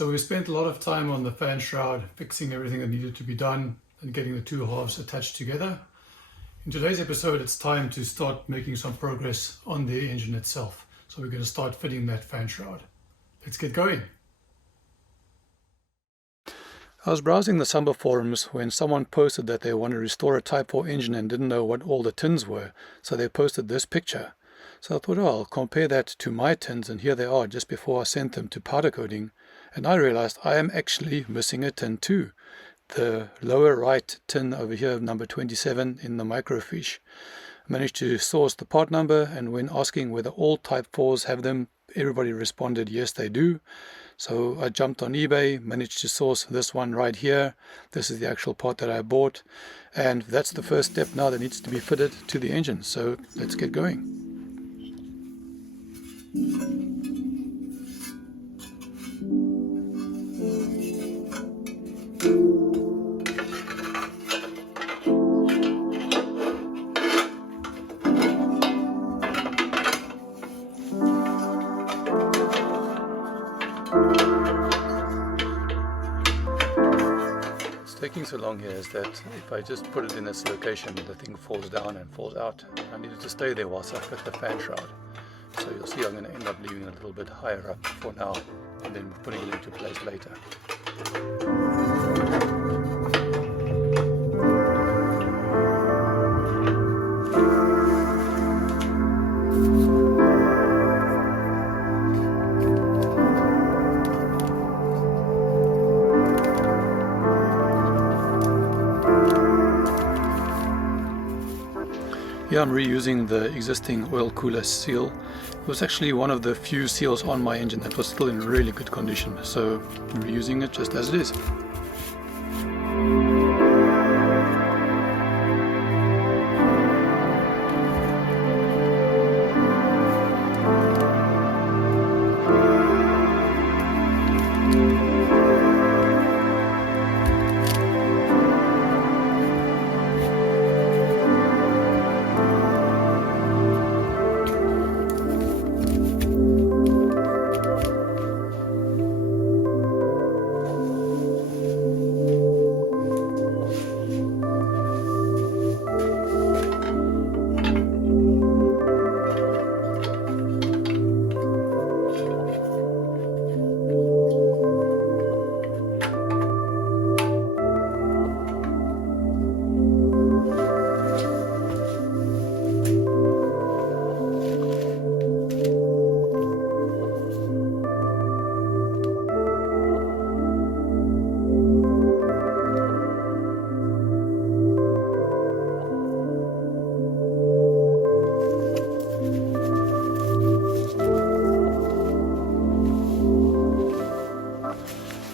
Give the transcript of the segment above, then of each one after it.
So we spent a lot of time on the fan shroud, fixing everything that needed to be done and getting the two halves attached together. In today's episode, it's time to start making some progress on the engine itself. So we're going to start fitting that fan shroud. Let's get going. I was browsing the Samba forums when someone posted that they want to restore a Type 4 engine and didn't know what all the tins were, so they posted this picture. So I thought, oh, I'll compare that to my tins, and here they are just before I sent them to powder coating. And I realized I am actually missing a tin too. The lower right tin over here, number 27 in the microfiche. I managed to source the part number, and when asking whether all Type 4s have them, everybody responded yes they do. So I jumped on eBay, managed to source this one right here. This is the actual part that I bought, and that's the first step now that needs to be fitted to the engine. So let's get going. Taking so long here is that if I just put it in this location, the thing falls down and falls out. I needed to stay there whilst I fit the fan shroud. So you'll see I'm going to end up leaving it a little bit higher up for now and then putting it into place later. Here I'm reusing the existing oil cooler seal. It was actually one of the few seals on my engine that was still in really good condition, so I'm reusing it just as it is.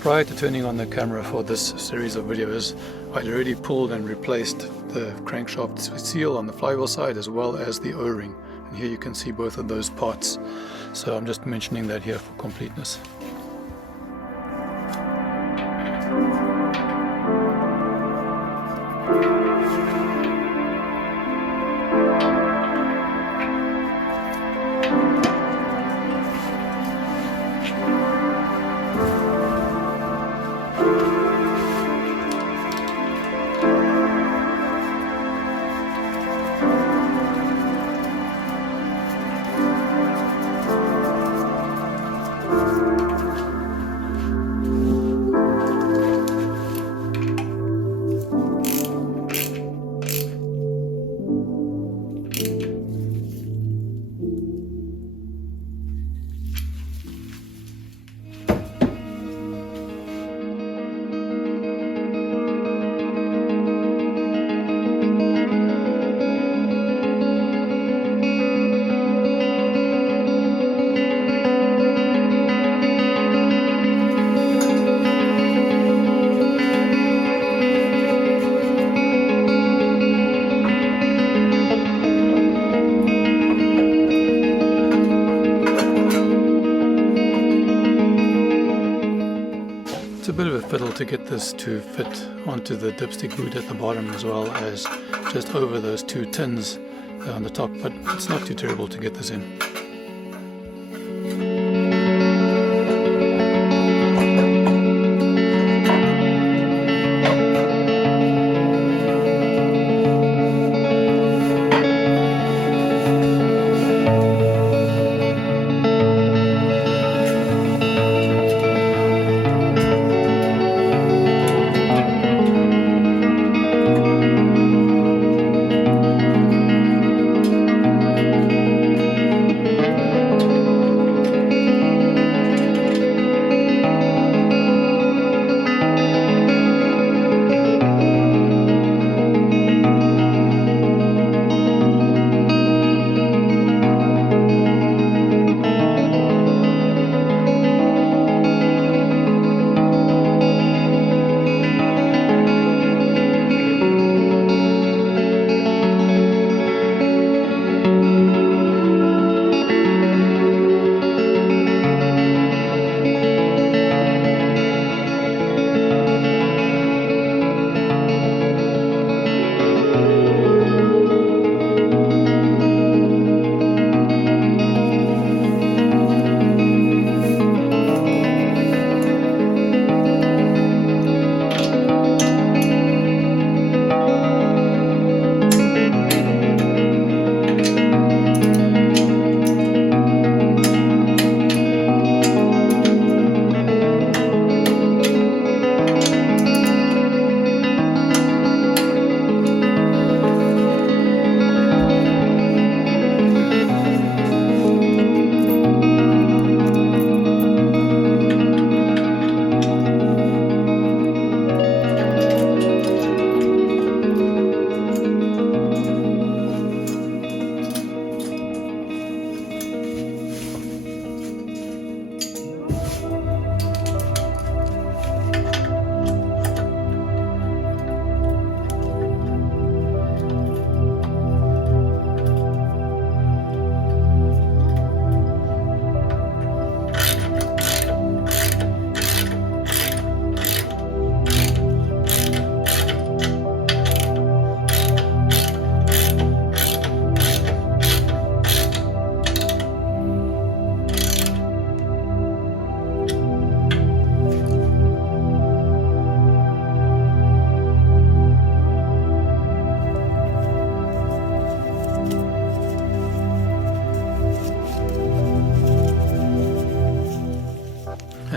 Prior to turning on the camera for this series of videos, I'd already pulled and replaced the crankshaft seal on the flywheel side as well as the O-ring. And here you can see both of those parts. So I'm just mentioning that here for completeness. bit of a fiddle to get this to fit onto the dipstick boot at the bottom as well as just over those two tins on the top, but it's not too terrible to get this in.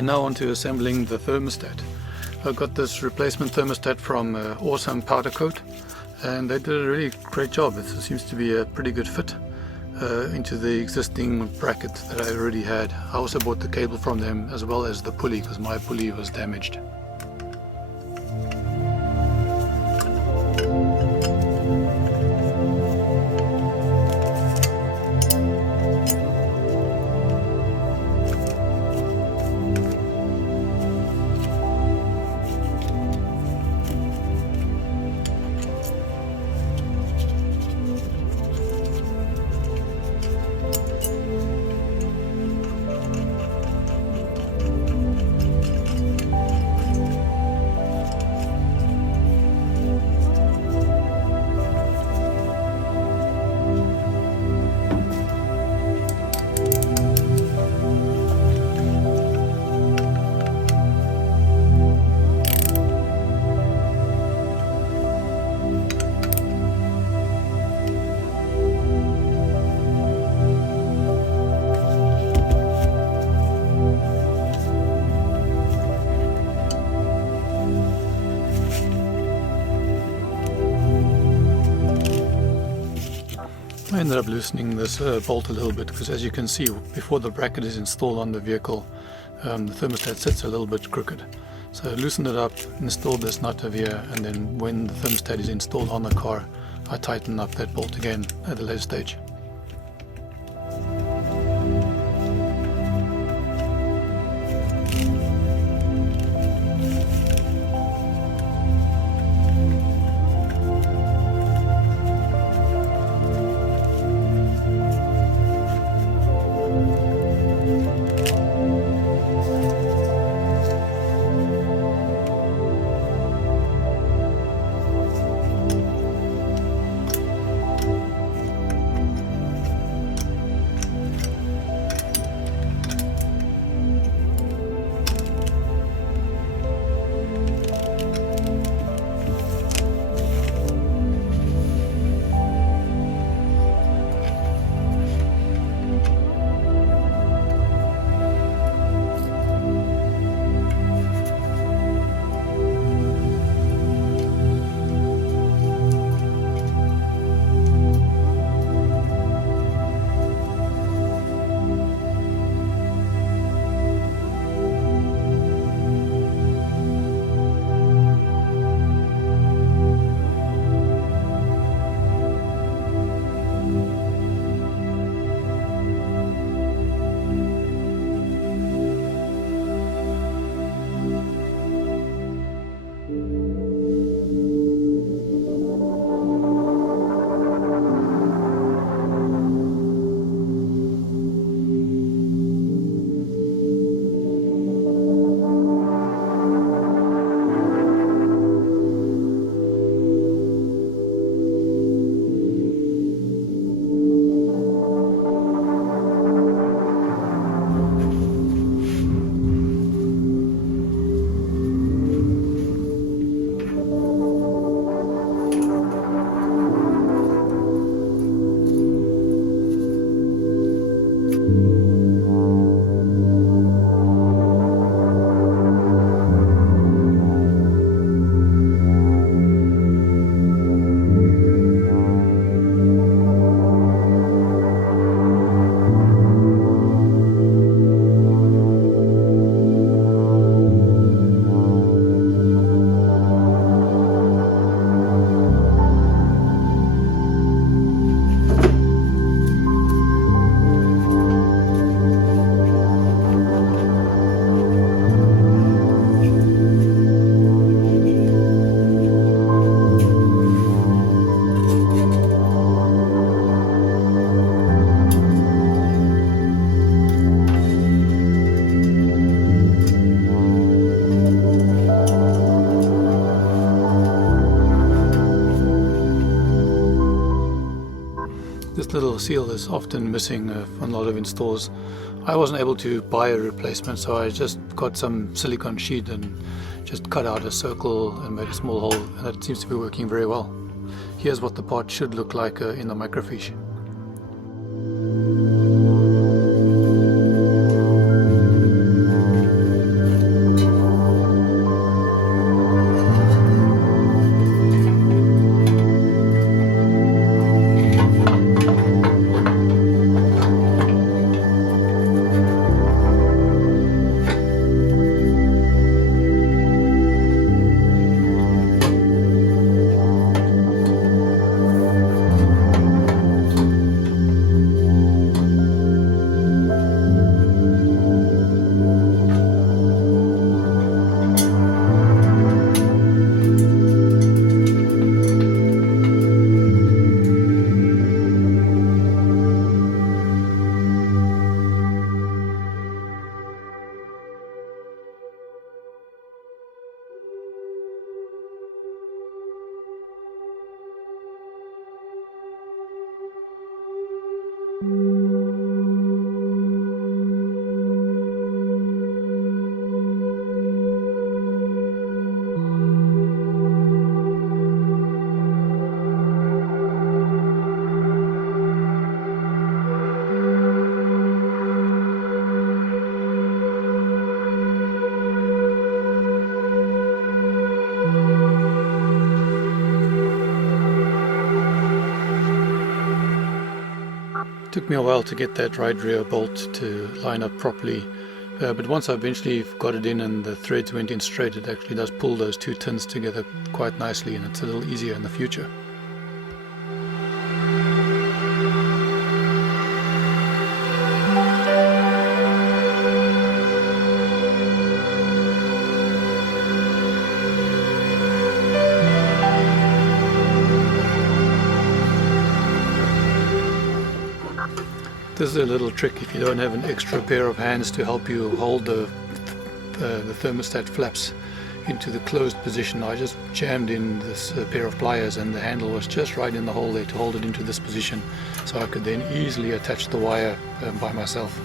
now on to assembling the thermostat. I got this replacement thermostat from Awesome Powder Coat, and they did a really great job. It seems to be a pretty good fit into the existing bracket that I already had. I also bought the cable from them as well as the pulley because my pulley was damaged. I ended up loosening this bolt a little bit because, as you can see, before the bracket is installed on the vehicle, the thermostat sits a little bit crooked. So I loosened it up, installed this nut over here, and then when the thermostat is installed on the car, I tighten up that bolt again at a later stage. This little seal is often missing on a lot of installs. I wasn't able to buy a replacement, so I just got some silicone sheet and just cut out a circle and made a small hole, and that seems to be working very well. Here's what the part should look like in the microfiche. Took me a while to get that right rear bolt to line up properly, but once I eventually got it in and the threads went in straight, it actually does pull those two tins together quite nicely, and it's a little easier in the future. This is a little trick if you don't have an extra pair of hands to help you hold the thermostat flaps into the closed position. I just jammed in this pair of pliers and the handle was just right in the hole there to hold it into this position, so I could then easily attach the wire by myself.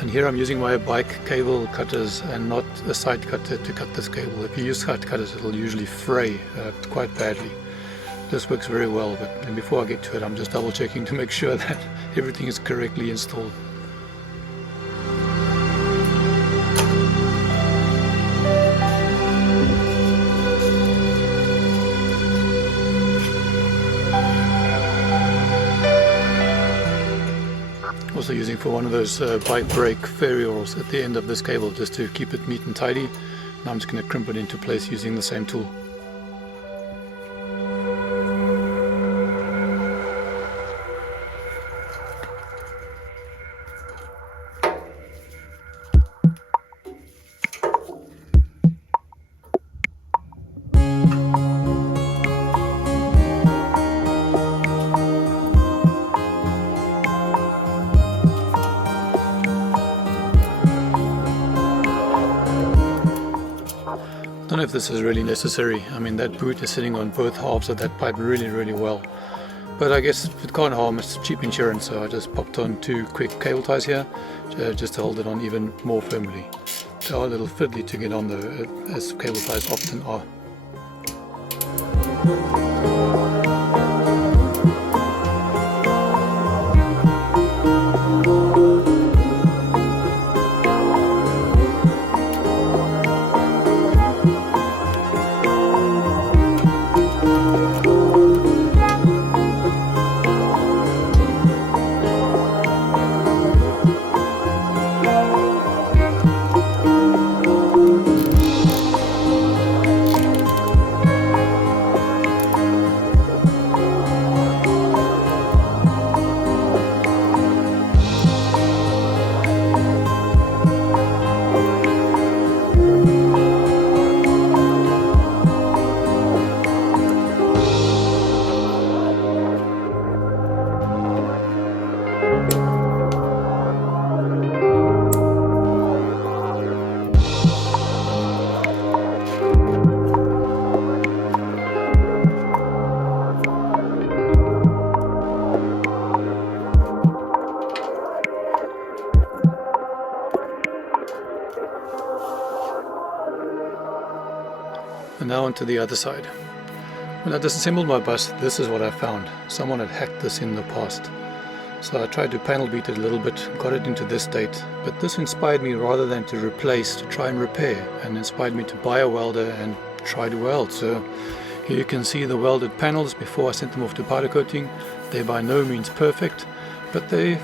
And here I'm using my bike cable cutters and not a side cutter to cut this cable. If you use side cutters, it'll usually fray quite badly. This works very well, but before I get to it, I'm just double checking to make sure that everything is correctly installed. Also using for one of those bike brake ferrules at the end of this cable just to keep it neat and tidy. Now I'm just going to crimp it into place using the same tool. I don't know if this is really necessary. I mean, that boot is sitting on both halves of that pipe really well. But I guess if it can't harm, it's cheap insurance, so I just popped on 2 quick cable ties here just to hold it on even more firmly. They are a little fiddly to get on though, as cable ties often are. And now onto the other side. When I disassembled my bus, this is what I found. Someone had hacked this in the past. So I tried to panel beat it a little bit, got it into this state, but this inspired me rather than to replace, to try and repair, and inspired me to buy a welder and try to weld. So here you can see the welded panels before I sent them off to powder coating. They're by no means perfect, but they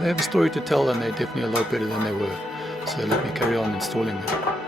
have a story to tell, and they're definitely a lot better than they were. So let me carry on installing them.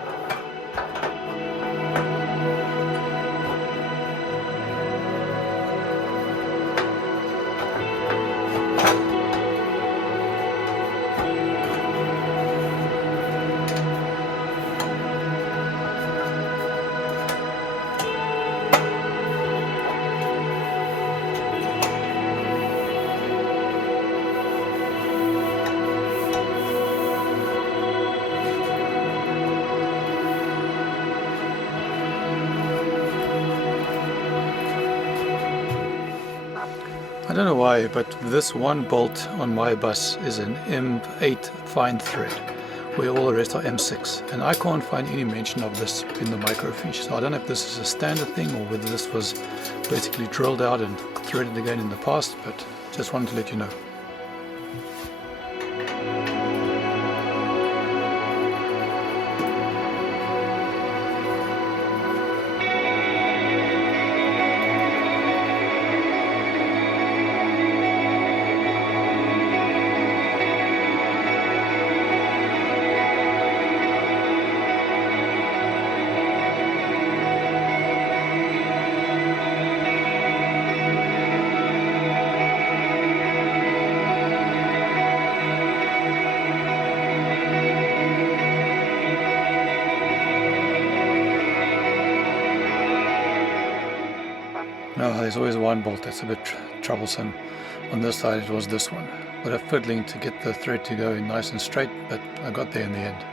I don't know why, but this one bolt on my bus is an M8 fine thread, where all the rest are M6, and I can't find any mention of this in the microfiche. So I don't know if this is a standard thing or whether this was basically drilled out and threaded again in the past, but just wanted to let you know. No, there's always one bolt that's a bit troublesome. On this side it was this one. Bit of fiddling to get the thread to go in nice and straight, but I got there in the end.